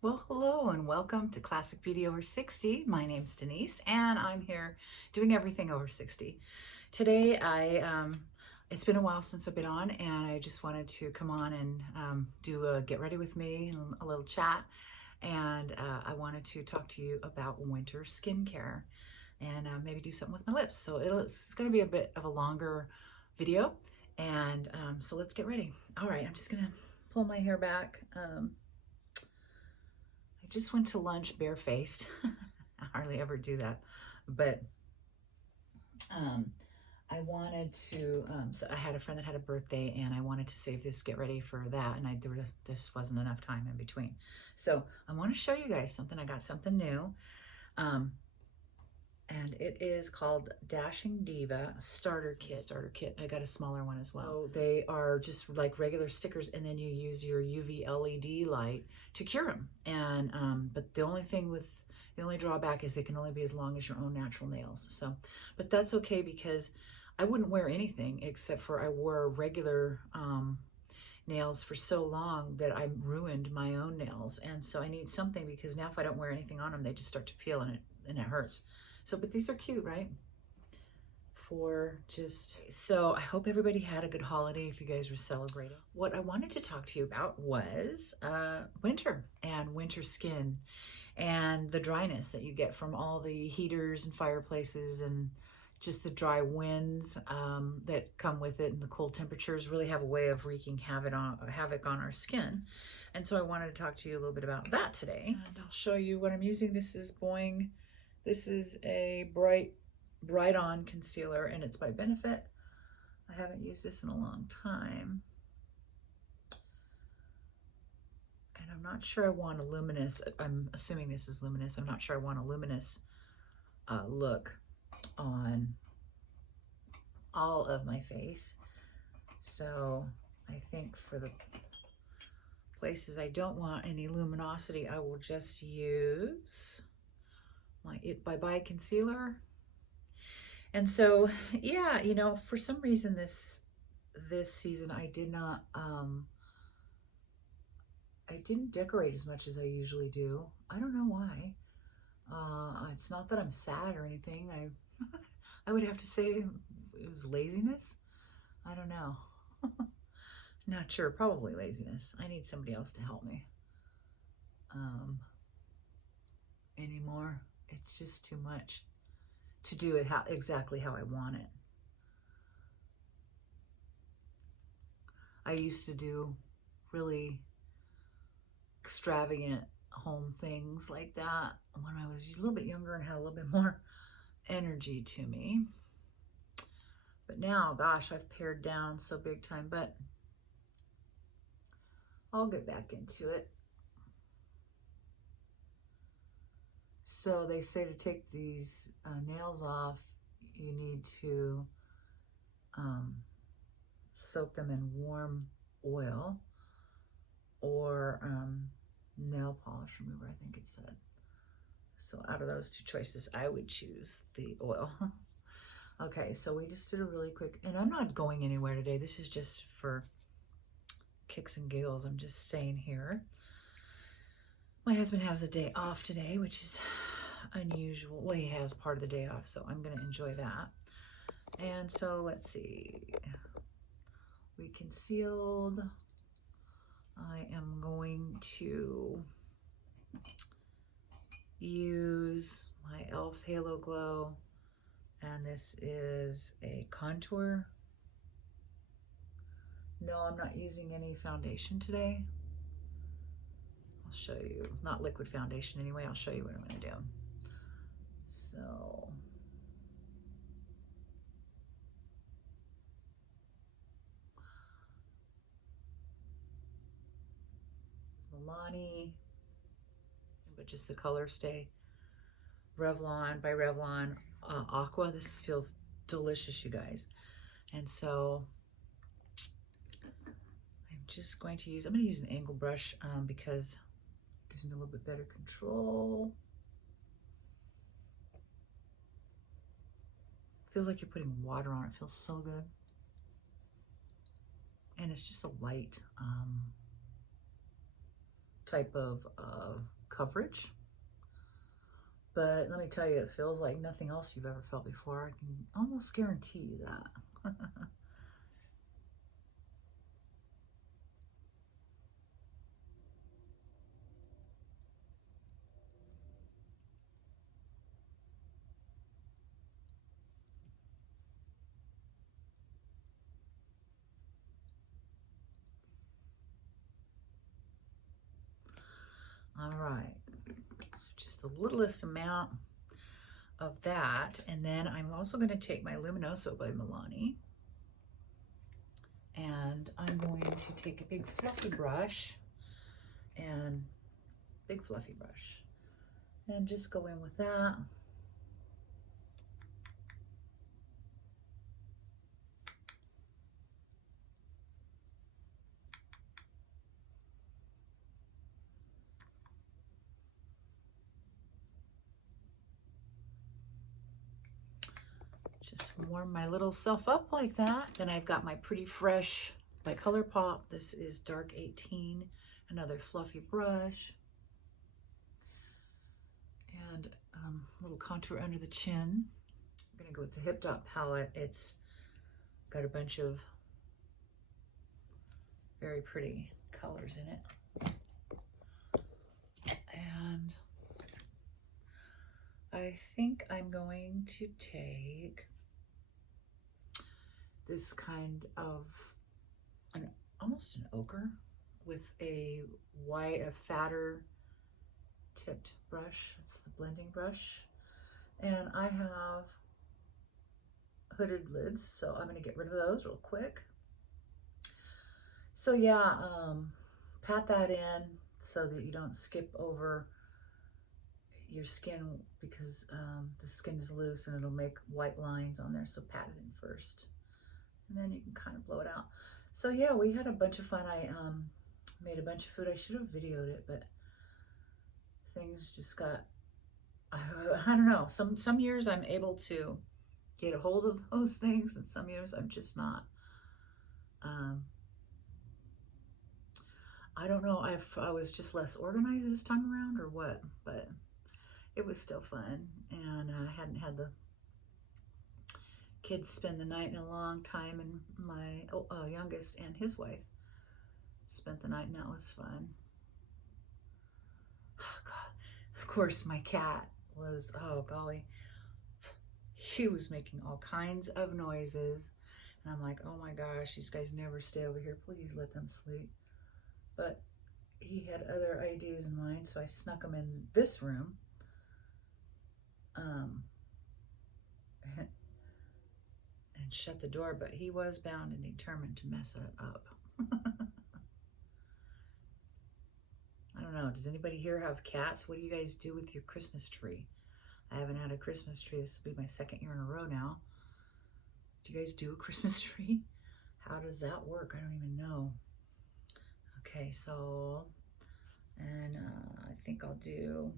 Well, hello and welcome to Classic Beauty Over 60. My name's Denise and I'm here doing everything over 60. Today, it's been a while since I've been on and I just wanted to come on and do a get ready with me and a little chat. And I wanted to talk to you about winter skincare and maybe do something with my lips. So it's going to be a bit of a longer video. And so let's get ready. All right, I'm just going to pull my hair back. I just went to lunch barefaced. I hardly ever do that, but I wanted to. So I had a friend that had a birthday, and I wanted to save this, get ready for that, and there just wasn't enough time in between. So I want to show you guys something. I got something new, and it is called Dashing Diva Starter Kit. Starter kit. I got a smaller one as well. So they are just like regular stickers, and then you use your UV LED light to cure them. And but the only drawback is they can only be as long as your own natural nails. So, but that's okay because I wouldn't wear anything except for I wore regular nails for so long that I ruined my own nails. And so I need something because now if I don't wear anything on them, they just start to peel and it hurts. So, but these are cute, right? So I hope everybody had a good holiday if you guys were celebrating. What I wanted to talk to you about was winter and winter skin and the dryness that you get from all the heaters and fireplaces and just the dry winds that come with it, and the cold temperatures really have a way of wreaking havoc on our skin. And so I wanted to talk to you a little bit about that today. And I'll show you what I'm using. This is Boing. This is a Bright On concealer, and it's by Benefit. I haven't used this in a long time. And I'm not sure I want a luminous, I'm assuming this is luminous. I'm not sure I want a luminous look on all of my face. So I think for the places I don't want any luminosity, I will just use my It by concealer. And so, yeah, you know, for some reason this season I didn't decorate as much as I usually do. I don't know why. It's not that I'm sad or anything. I would have to say it was laziness. I don't know. Not sure. Probably laziness. I need somebody else to help me anymore. It's just too much to do it exactly how I want it. I used to do really extravagant home things like that when I was a little bit younger and had a little bit more energy to me. But now, gosh, I've pared down so big time, but I'll get back into it. So they say to take these nails off, you need to soak them in warm oil or nail polish remover, I think it said. So out of those two choices, I would choose the oil. Okay, so we just did a really quick, and I'm not going anywhere today. This is just for kicks and giggles. I'm just staying here. My husband has the day off today, which is unusual. Well, he has part of the day off, so I'm going to enjoy that. And so let's see. We concealed. I am going to use my e.l.f. Halo Glow, and this is a contour. No, I'm not using any foundation today. I'll show you, not liquid foundation anyway. I'll show you what I'm going to do. So it's Milani, but just the color stay. Revlon by Revlon Aqua. This feels delicious, you guys. And so I'm just going to use, I'm going to use an angle brush because it gives me a little bit better control. Feels like you're putting water on it. Feels so good. And it's just a light type of coverage. But let me tell you, it feels like nothing else you've ever felt before. I can almost guarantee you that. All right, so just the littlest amount of that. And then I'm also going to take my Luminoso by Milani. And I'm going to take a big fluffy brush and just go in with that. Just warm my little self up like that. Then I've got my Pretty Fresh by ColourPop. This is dark 18, another fluffy brush. And a little contour under the chin. I'm gonna go with the Hip Dot palette. It's got a bunch of very pretty colors in it. And I think I'm going to take this kind of almost an ochre with a fatter tipped brush. It's the blending brush. And I have hooded lids, so I'm gonna get rid of those real quick. So yeah, pat that in so that you don't skip over your skin, because the skin is loose and it'll make white lines on there, so pat it in first. And then you can kind of blow it out. So yeah, we had a bunch of fun. I made a bunch of food. I should have videoed it, but things just got, I don't know. Some years I'm able to get a hold of those things, and some years I'm just not. I don't know if I was just less organized this time around or what, but it was still fun. And I hadn't had the kids spend the night in a long time, and my youngest and his wife spent the night, and that was fun. Oh, God. Of course, my cat was, oh golly, she was making all kinds of noises, and I'm like, oh my gosh, these guys never stay over here. Please let them sleep. But he had other ideas in mind, so I snuck him in this room. And shut the door, but he was bound and determined to mess it up. I don't know, does anybody here have cats? What do you guys do with your Christmas tree? I haven't had a Christmas tree. This will be my second year in a row now. Do you guys do a Christmas tree? How does that work? I don't even know. Okay, so, and I think I'll do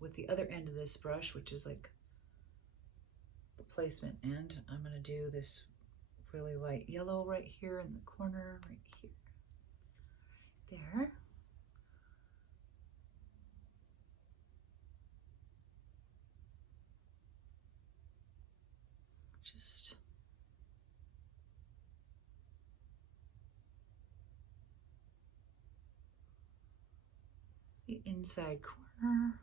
with the other end of this brush, which is like the placement end, I'm going to do this really light yellow right here in the corner, right here, there. Just the inside corner.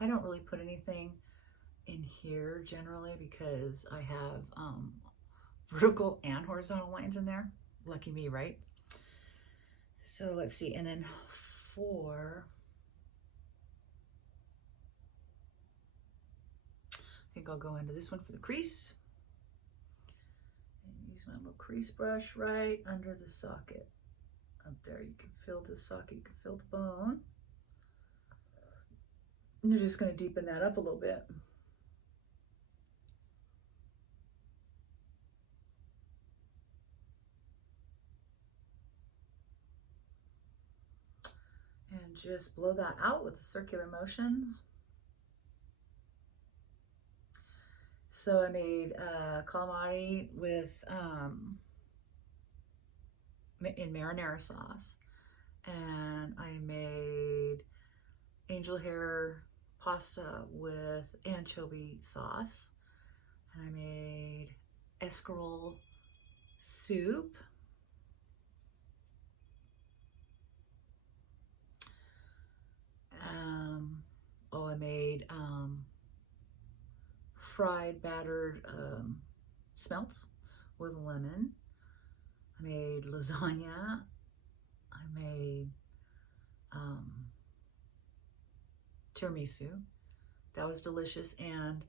I don't really put anything in here generally because I have vertical and horizontal lines in there. Lucky me, right? So let's see, and then I think I'll go into this one for the crease. And use my little crease brush right under the socket. Up there, you can feel the socket, you can feel the bone. And you're just going to deepen that up a little bit. And just blow that out with the circular motions. So I made calamari with in marinara sauce, and I made angel hair pasta with anchovy sauce, and I made escarole soup. I made fried battered smelts with lemon. I made lasagna. I made tiramisu. That was delicious. And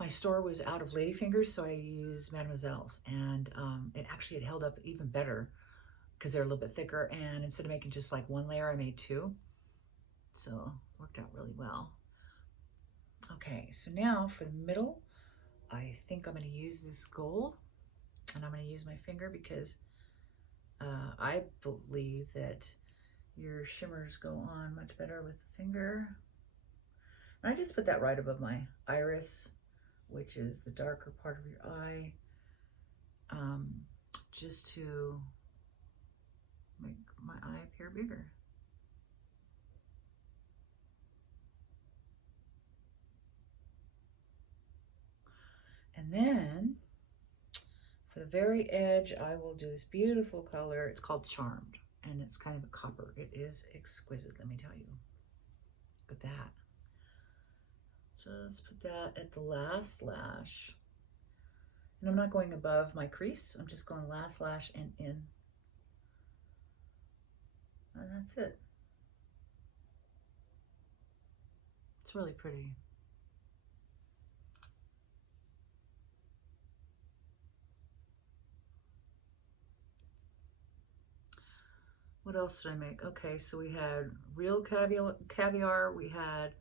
my store was out of ladyfingers, so I used Mademoiselle's, and it actually had held up even better because they're a little bit thicker. And instead of making just like one layer, I made two. So it worked out really well. Okay, so now for the middle, I think I'm going to use this gold, and I'm going to use my finger because I believe that your shimmers go on much better with the finger. And I just put that right above my iris, which is the darker part of your eye, just to make my eye appear bigger. And then for the very edge, I will do this beautiful color. It's called Charmed, and it's kind of a copper. It is exquisite, let me tell you. Look at that. Just put that at the last lash. And I'm not going above my crease. I'm just going last lash and in. And that's it. It's really pretty. What else did I make? Okay, so we had real caviar. We had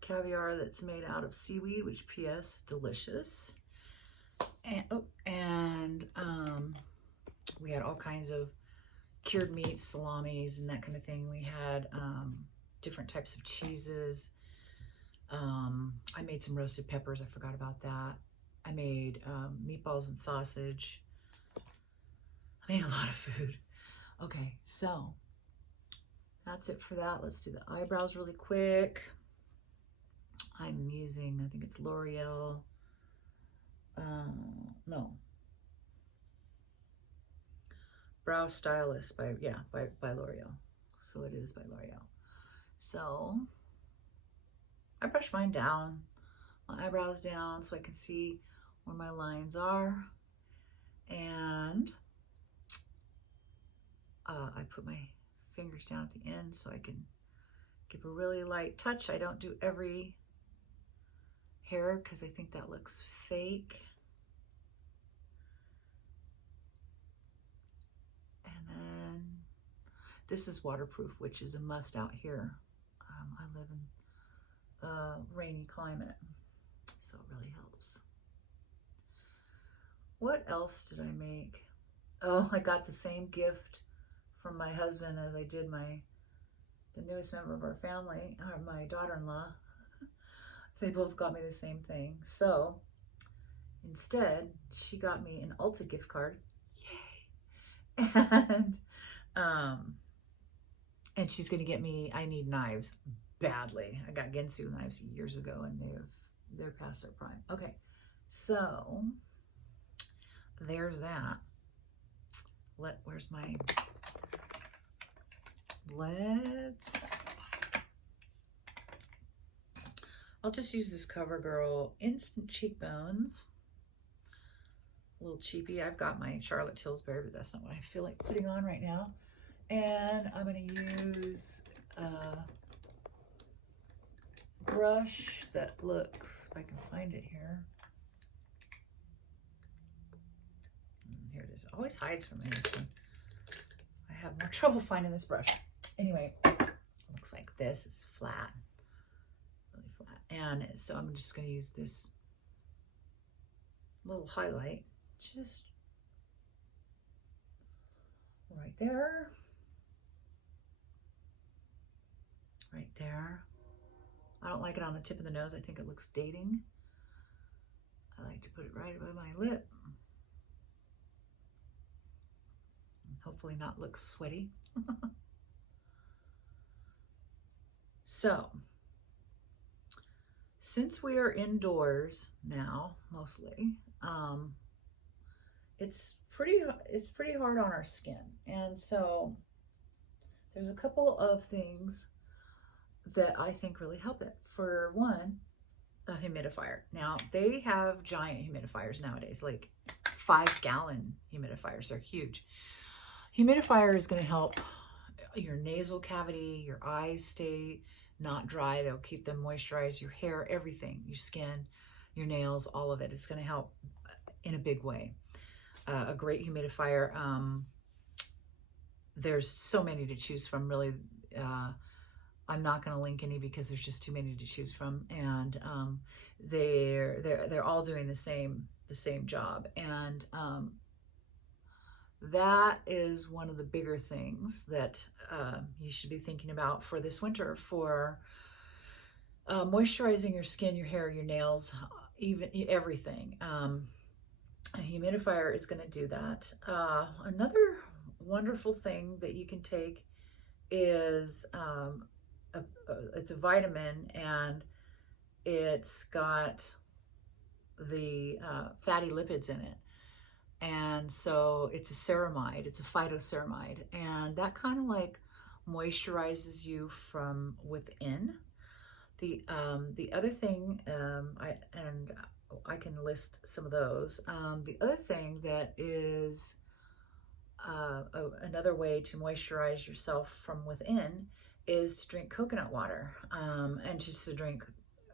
caviar that's made out of seaweed, which P.S. delicious. And we had all kinds of cured meats, salamis, and that kind of thing. We had different types of cheeses. I made some roasted peppers. I forgot about that. I made meatballs and sausage. I made a lot of food. Okay, so that's it for that. Let's do the eyebrows really quick. I'm using, I think it's L'Oreal. No. Brow Stylist by L'Oreal. So it is by L'Oreal. So I brush mine down, my eyebrows down, so I can see where my lines are. And I put my fingers down at the end so I can give a really light touch. I don't do every hair because I think that looks fake. And then this is waterproof, which is a must out here. I live in a rainy climate, so it really helps. What else did I make? Oh, I got the same gift from my husband as I did the newest member of our family, my daughter-in-law. They both got me the same thing. So instead, she got me an Ulta gift card. Yay! And she's gonna get me, I need knives badly. I got Ginsu knives years ago, and they're past their prime. Okay, so there's that. Where's my, I'll just use this CoverGirl Instant Cheekbones. A little cheapy. I've got my Charlotte Tilbury, but that's not what I feel like putting on right now. And I'm going to use a brush that looks, if I can find it here. Here it is. It always hides from me. I have more trouble finding this brush. Anyway, it looks like this. It's flat. Really flat. And so I'm just going to use this little highlight just right there. Right there. I don't like it on the tip of the nose. I think it looks dating. I like to put it right above my lip. Hopefully not look sweaty. So, since we are indoors now, mostly, it's pretty hard on our skin. And so there's a couple of things that I think really help it. For one, a humidifier. Now, they have giant humidifiers nowadays, like 5-gallon humidifiers. They're huge. Humidifier is going to help your nasal cavity, your eyes stay not dry. They'll keep them moisturized, your hair, everything, your skin, your nails, all of it. It's going to help in a big way. A great humidifier. There's so many to choose from, really. I'm not going to link any because there's just too many to choose from, and they're all doing the same job, and that is one of the bigger things that you should be thinking about for this winter, for moisturizing your skin, your hair, your nails, even everything. A humidifier is going to do that. Another wonderful thing that you can take is it's a vitamin, and it's got the fatty lipids in it. And so it's a ceramide, it's a phytoceramide, and that kind of like moisturizes you from within. The other thing, I can list some of those. The other thing that is another way to moisturize yourself from within is to drink coconut water, and just to drink,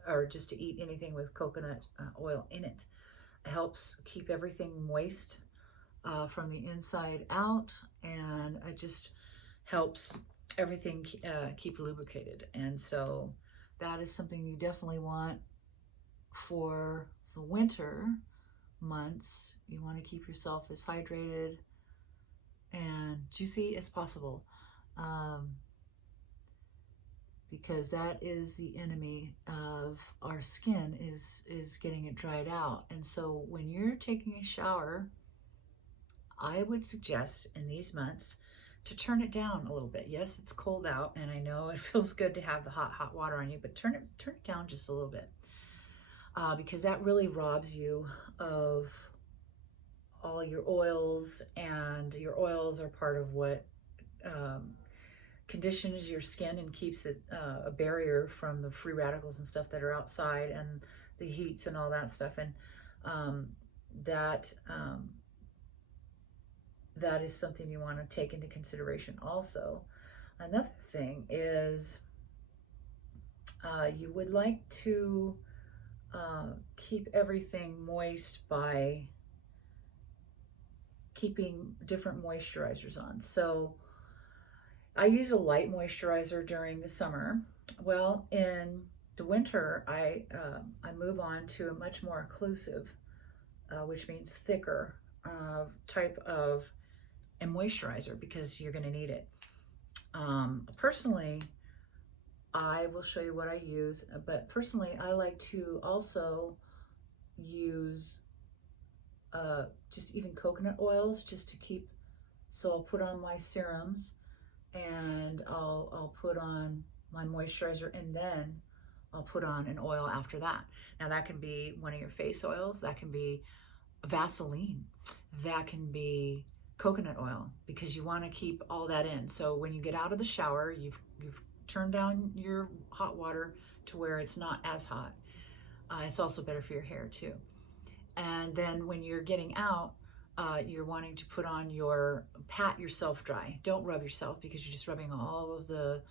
or just to eat anything with coconut oil in it. It helps keep everything moist from the inside out, and it just helps everything keep lubricated. And so that is something you definitely want for the winter months. You want to keep yourself as hydrated and juicy as possible, because that is the enemy of our skin, is getting it dried out. And so when you're taking a shower, I would suggest in these months to turn it down a little bit. Yes, it's cold out, and I know it feels good to have the hot water on you, but turn it down just a little bit, because that really robs you of all your oils, and your oils are part of what conditions your skin and keeps it a barrier from the free radicals and stuff that are outside, and the heats and all that stuff. And that is something you want to take into consideration also. Another thing is you would like to keep everything moist by keeping different moisturizers on. So I use a light moisturizer during the summer. Well, in the winter, I move on to a much more occlusive, which means thicker type of a moisturizer, because you're going to need it. Personally, I will show you what I use, but personally, I like to also use just even coconut oils, just to keep. So I'll put on my serums, and I'll put on my moisturizer, and then I'll put on an oil after that. Now that can be one of your face oils, that can be Vaseline, that can be coconut oil, because you want to keep all that in. So when you get out of the shower, you've turned down your hot water to where it's not as hot. It's also better for your hair too. And then when you're getting out, you're wanting to put on your, pat yourself dry. Don't rub yourself, because you're just rubbing all of the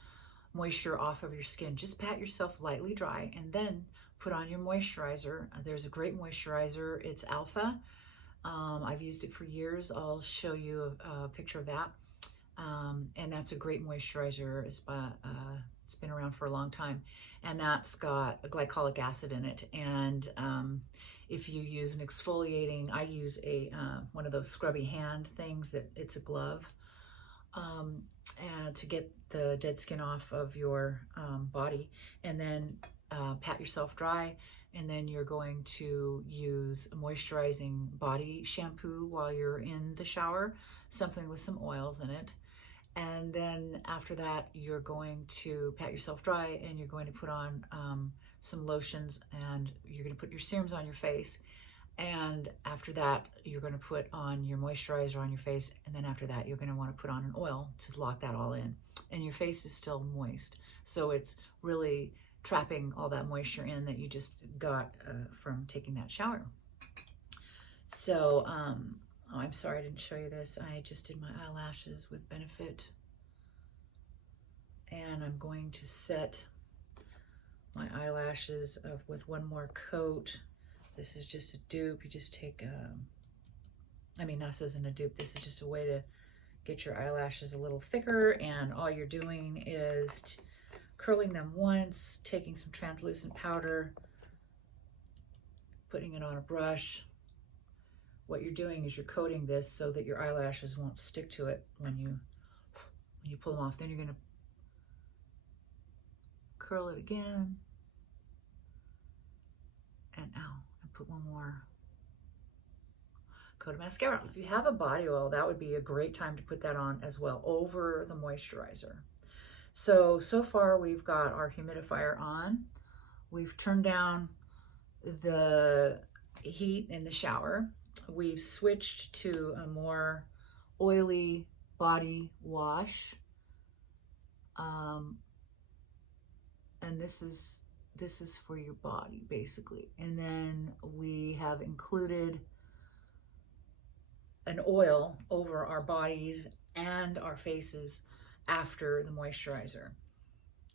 moisture off of your skin. Just pat yourself lightly dry, and then put on your moisturizer. There's a great moisturizer. It's Alpha. I've used it for years. I'll show you a picture of that. And that's a great moisturizer. It's been around for a long time, and that's got a glycolic acid in it. And if you use an exfoliating, I use a one of those scrubby hand things. It's a glove, and to get the dead skin off of your body, and then pat yourself dry, and then you're going to use a moisturizing body shampoo while you're in the shower, something with some oils in it. And then after that, you're going to pat yourself dry, and you're going to put on some lotions, and you're going to put your serums on your face. And after that, you're going to put on your moisturizer on your face. And then after that, you're going to want to put on an oil to lock that all in. And your face is still moist. So it's really trapping all that moisture in that you just got from taking that shower. So, oh, I'm sorry I didn't show you this. I just did my eyelashes with Benefit. And I'm going to set my eyelashes with one more coat. This is just a dupe. You just take, I mean, this isn't a dupe. This is just a way to get your eyelashes a little thicker. And all you're doing is curling them once, taking some translucent powder, putting it on a brush. What you're doing is you're coating this so that your eyelashes won't stick to it when you pull them off. Then you're going to curl it again. And put one more coat of mascara. If you have a body oil, that would be a great time to put that on as well over the moisturizer. So far we've got our humidifier on. We've turned down the heat in the shower. We've switched to a more oily body wash. And this is for your body, basically. And then we have included an oil over our bodies and our faces after the moisturizer.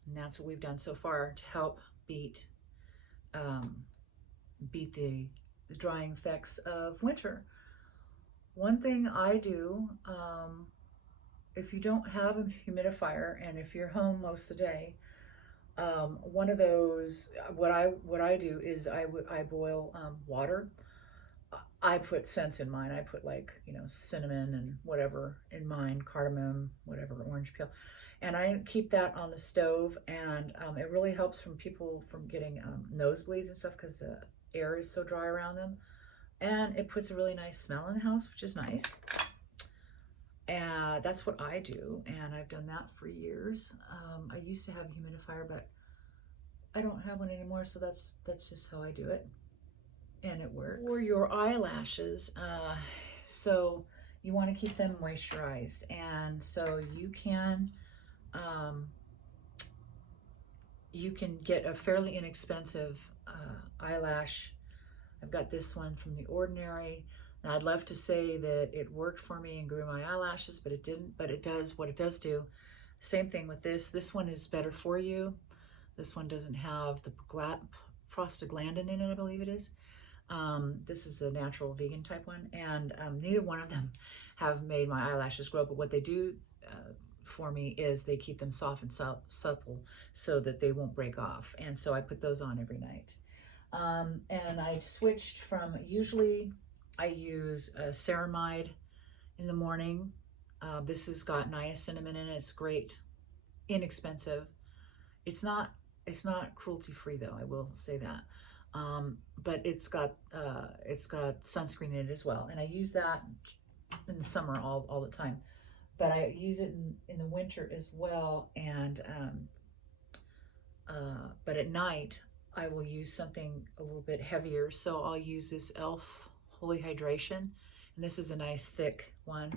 And that's what we've done so far to help beat the drying effects of winter. One thing I do, if you don't have a humidifier and if you're home most of the day, one of those, what I do is I boil water. I put scents in mine. I put, like, you know, cinnamon and whatever in mine, cardamom, whatever, orange peel. And I keep that on the stove, and it really helps people from getting nosebleeds and stuff because the air is so dry around them. And it puts a really nice smell in the house, which is nice. And that's what I do, and I've done that for years. I used to have a humidifier, but I don't have one anymore, so that's just how I do it, and it works. For your eyelashes, so you want to keep them moisturized, and so you can get a fairly inexpensive eyelash. I've got this one from The Ordinary. Now, I'd love to say that it worked for me and grew my eyelashes, but it didn't. But it does what it does do. Same thing with this. This one is better for you. This one doesn't have the prostaglandin in it, I believe it is. This is a natural vegan type one, and neither one of them have made my eyelashes grow, but what they do for me is they keep them soft and supple so that they won't break off. And so I put those on every night. And I switched from, usually I use a ceramide in the morning. This has got niacinamide in it. It's great, inexpensive. It's not cruelty-free though, I will say that. But it's got sunscreen in it as well. And I use that in the summer all the time. But I use it in the winter as well. And but at night, I will use something a little bit heavier. So I'll use this e.l.f. Holy Hydration. And this is a nice thick one.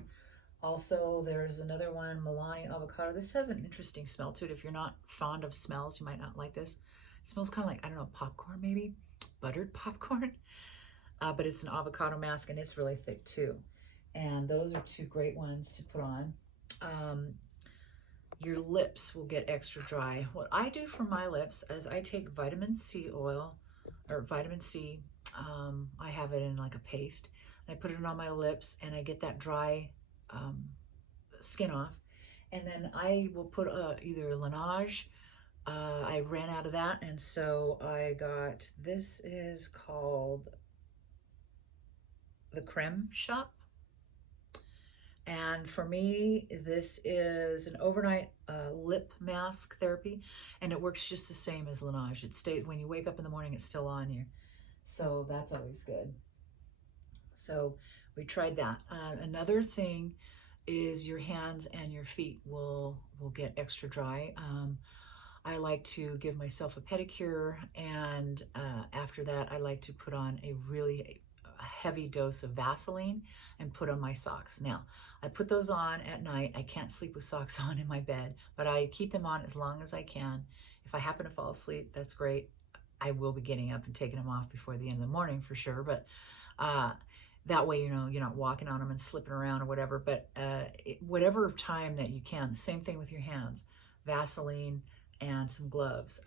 Also, there's another one, Milani Avocado. This has an interesting smell to it. If you're not fond of smells, you might not like this. It smells kind of like, I don't know, popcorn maybe? Buttered popcorn. But it's an avocado mask, and it's really thick too. And those are two great ones to put on. Your lips will get extra dry. What I do for my lips is I take vitamin C oil, or vitamin C. I have it in like a paste. I put it on my lips, and I get that dry skin off. And then I will put either Laneige. I ran out of that, and so I got, this is called the Crème shop. And And for me, this is an overnight lip mask therapy, and it works just the same as Laneige. It stays, when you wake up in the morning, it's still on you. So that's always good. So we tried that. Another thing is your hands and your feet will get extra dry. I like to give myself a pedicure, and after that I like to put on a really heavy dose of Vaseline and put on my socks. Now, I put those on at night. I can't sleep with socks on in my bed, but I keep them on as long as I can. If I happen to fall asleep, that's great. I will be getting up and taking them off before the end of the morning for sure, but that way, you know, you're not walking on them and slipping around or whatever. But whatever time that you can, the same thing with your hands, Vaseline and some gloves,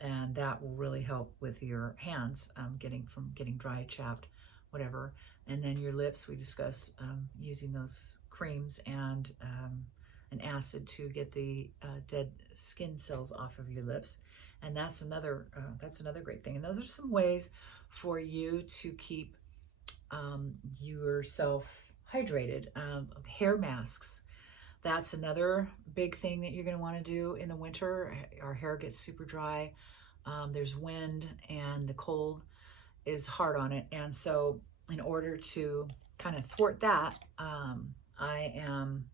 and that will really help with your hands getting dry, chapped, whatever. And then your lips, we discussed using those creams and an acid to get the dead skin cells off of your lips. And that's another great thing. And those are some ways for you to keep yourself hydrated. Hair masks, that's another big thing that you're going to want to do in the winter. Our hair gets super dry. There's wind, and the cold is hard on it. And so in order to kind of thwart that, I am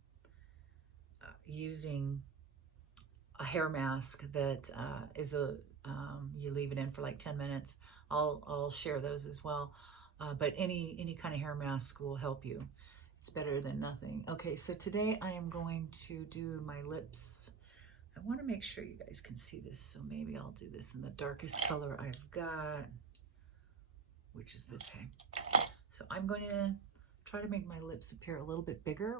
using a hair mask that is you leave it in for like 10 minutes. I'll share those as well. But any kind of hair mask will help you. It's better than nothing. Okay, so today I am going to do my lips. I want to make sure you guys can see this, so maybe I'll do this in the darkest color I've got, which is this way. So I'm going to try to make my lips appear a little bit bigger.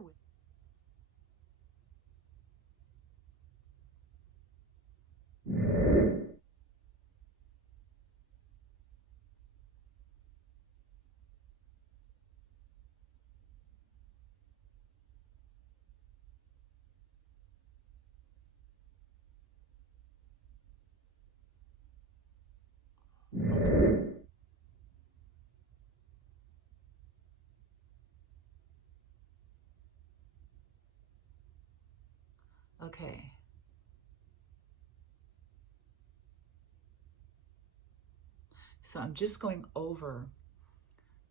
Okay. So I'm just going over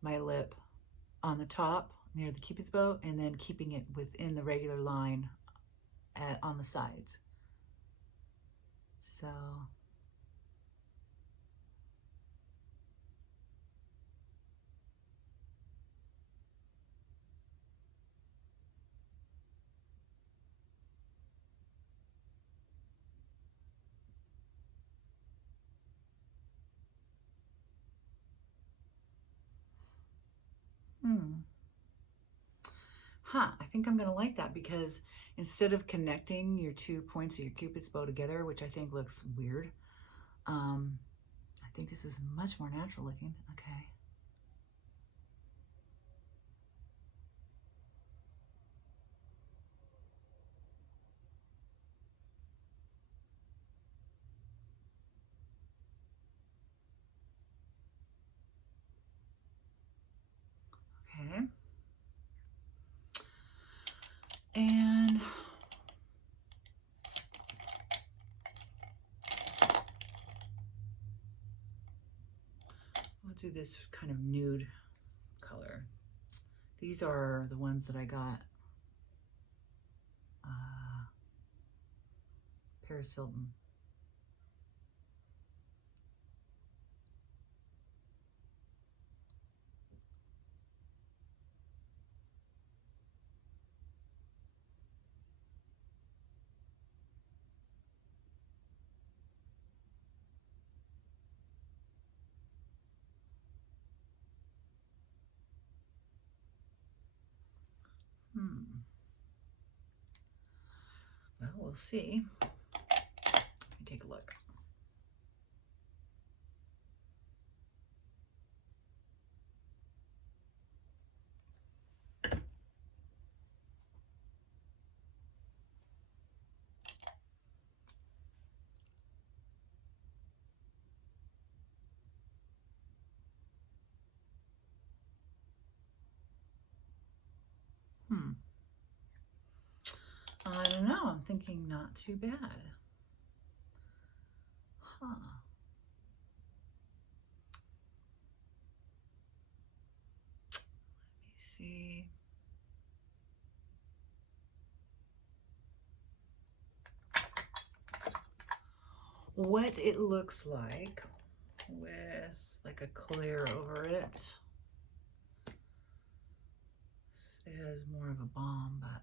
my lip on the top near the cupid's bow, and then keeping it within the regular line on the sides. So I think I'm gonna like that, because instead of connecting your 2 points of your cupid's bow together, which I think looks weird, I think this is much more natural looking. Okay. Okay. And we'll do this kind of nude color. These are the ones that I got Paris Hilton. Well, we'll see. Let me take a look. now I'm thinking not too bad. Huh. Let me see. What it looks like with like a clear over it. It has more of a balm, but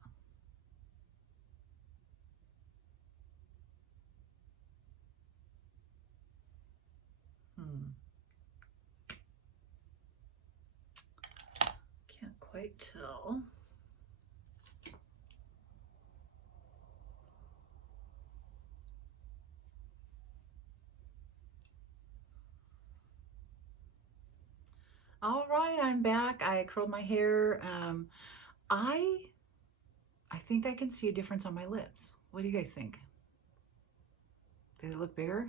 can't quite tell. All right, I'm back. I curled my hair. I think I can see a difference on my lips. What do you guys think? Do they look bigger?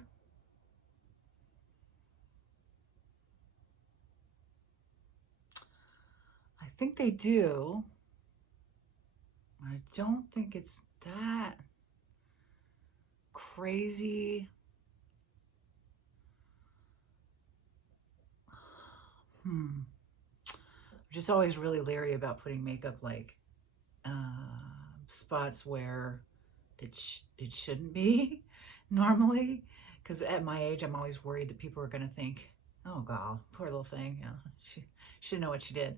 I think they do. I don't think it's that crazy. I'm just always really leery about putting makeup like spots where it shouldn't be normally, because at my age I'm always worried that people are going to think, oh god, poor little thing, you know, she didn't know what she did.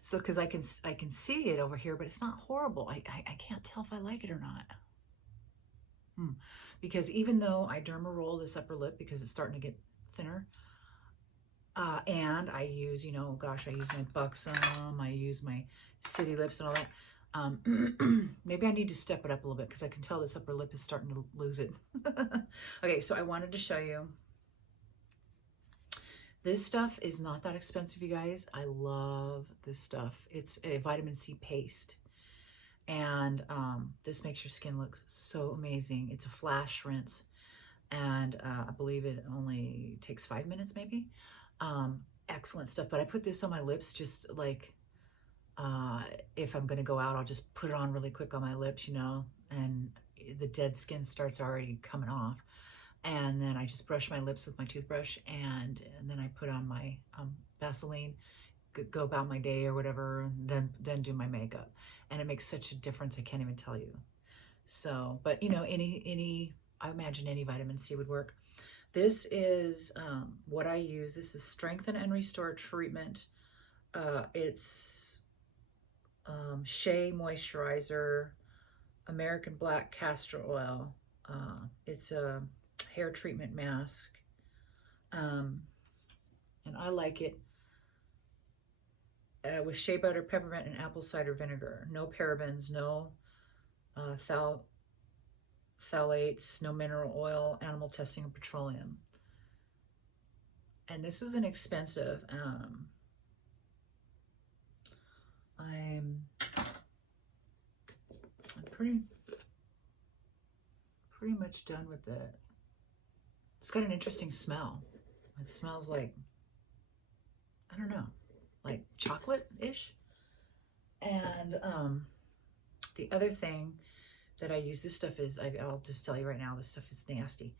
So because I can see it over here, but it's not horrible. I can't tell if I like it or not. Because even though I derma roll this upper lip because it's starting to get thinner, and I use, you know, gosh, I use my Buxom, I use my City Lips and all that. Maybe I need to step it up a little bit because I can tell this upper lip is starting to lose it. Okay, so I wanted to show you. This stuff is not that expensive, you guys. I love this stuff. It's a vitamin C paste. And this makes your skin look so amazing. It's a flash rinse. And I believe it only takes 5 minutes maybe. Excellent stuff. But I put this on my lips just like if I'm going to go out, I'll just put it on really quick on my lips, you know, and the dead skin starts already coming off. And then I just brush my lips with my toothbrush, and then I put on my Vaseline, go about my day or whatever, and then do my makeup. And it makes such a difference, I can't even tell you. So, but you know, I imagine any vitamin C would work. This is what I use. This is Strengthen and Restore Treatment. It's Shea Moisturizer, American Black Castor Oil. It's a hair treatment mask. And I like it with shea butter, peppermint, and apple cider vinegar. No parabens, no phthalates, no mineral oil, animal testing, or petroleum. And this was inexpensive. I'm pretty much done with it. It's got an interesting smell. It smells like, I don't know, like chocolate-ish. And the other thing that I use, this stuff is, I'll just tell you right now, this stuff is nasty.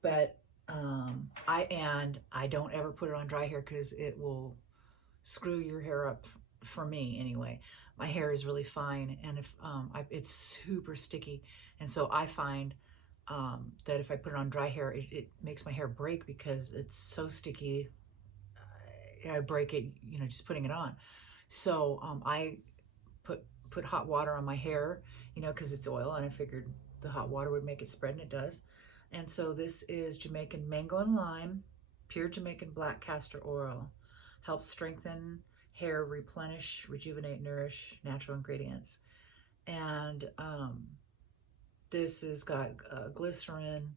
But I don't ever put it on dry hair because it will screw your hair up for me anyway. My hair is really fine, and if it's super sticky, and so I find that if I put it on dry hair, it makes my hair break because it's so sticky. I break it, you know, just putting it on. So I put hot water on my hair, you know, because it's oil, and I figured the hot water would make it spread, and it does. And so this is Jamaican Mango and Lime, pure Jamaican Black Castor Oil. Helps strengthen hair, replenish, rejuvenate, nourish, natural ingredients. And this has got glycerin,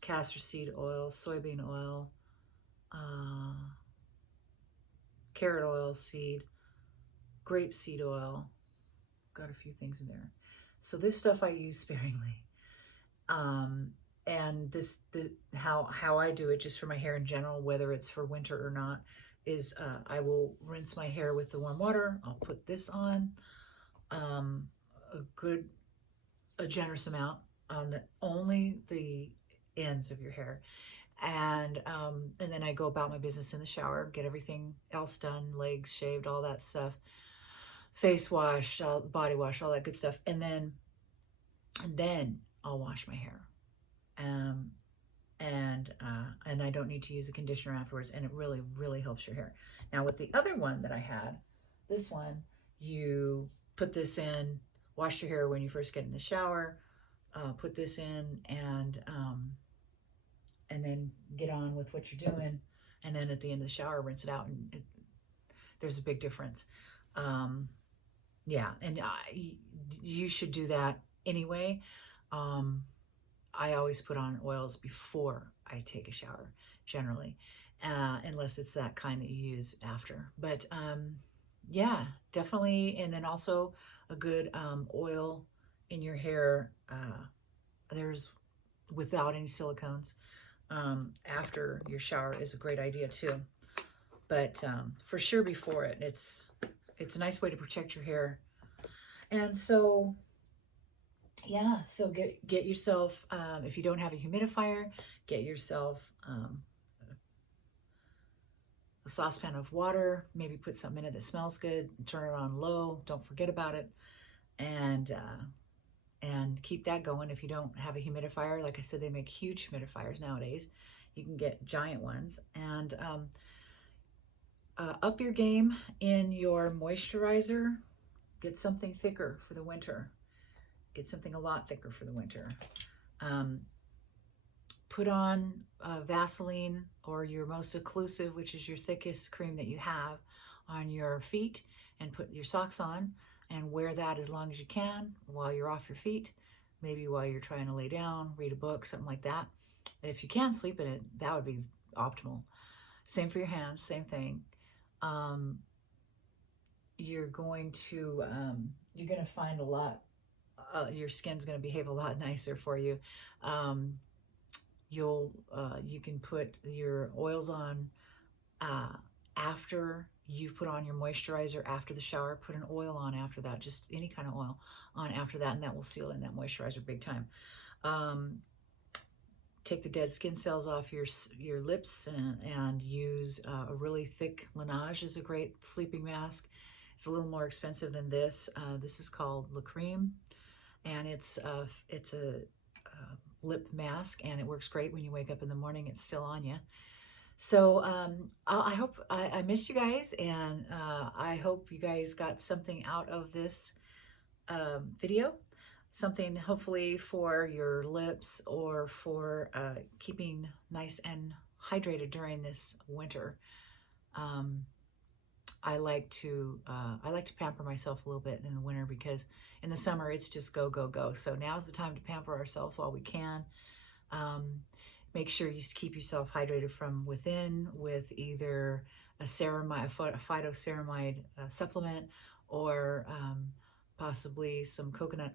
castor seed oil, soybean oil, carrot oil seed, grape seed oil. Got a few things in there. So this stuff I use sparingly. And how I do it just for my hair in general, whether it's for winter or not, is I will rinse my hair with the warm water. I'll put this on, a good a generous amount on only the ends of your hair. And then I go about my business in the shower, get everything else done, legs shaved, all that stuff, face wash, body wash, all that good stuff. And then I'll wash my hair. And I don't need to use a conditioner afterwards, and it really, really helps your hair. Now with the other one that I had, this one, you put this in, wash your hair when you first get in the shower, put this in, and then get on with what you're doing, and then at the end of the shower, rinse it out, and there's a big difference. Yeah, and you should do that anyway. I always put on oils before I take a shower, generally, unless it's that kind that you use after. But yeah, definitely. And then also a good oil in your hair. There's without any silicones after your shower is a great idea too. But for sure before it, it's a nice way to protect your hair. And so yeah, so get yourself, if you don't have a humidifier, get yourself a saucepan of water, maybe put something in it that smells good, turn it on low, don't forget about it, and keep that going. If you don't have a humidifier, like I said, they make huge humidifiers nowadays. You can get giant ones. And up your game in your moisturizer. Get something thicker for the winter. Get something a lot thicker for the winter. Put on Vaseline or your most occlusive, which is your thickest cream that you have, on your feet, and put your socks on and wear that as long as you can while you're off your feet, maybe while you're trying to lay down, read a book, something like that. If you can sleep in it, that would be optimal. Same for your hands, same thing. You're going to find a lot, your skin's going to behave a lot nicer for you. You can put your oils on after you've put on your moisturizer after the shower. Put an oil on after that, just any kind of oil on after that, and that will seal in that moisturizer big time. Take the dead skin cells off your lips and use a really thick Laneige is a great sleeping mask. It's a little more expensive than this. This is called La Crème, and it's a lip mask, and it works great when you wake up in the morning. It's still on you. So I hope I missed you guys, and I hope you guys got something out of this video. Something hopefully for your lips or for keeping nice and hydrated during this winter. I like to pamper myself a little bit in the winter, because in the summer it's just go, go, go. So now's the time to pamper ourselves while we can. Make sure you keep yourself hydrated from within with either a phytoceramide supplement, or possibly some coconut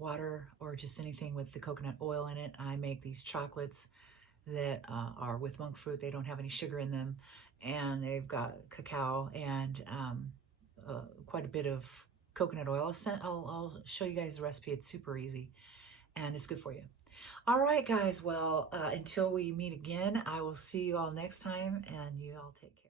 water, or just anything with the coconut oil in it. I make these chocolates that are with monk fruit. They don't have any sugar in them, and they've got cacao and quite a bit of coconut oil. I'll show you guys the recipe. It's super easy, and it's good for you. All right, guys. Well, until we meet again, I will see you all next time, and you all take care.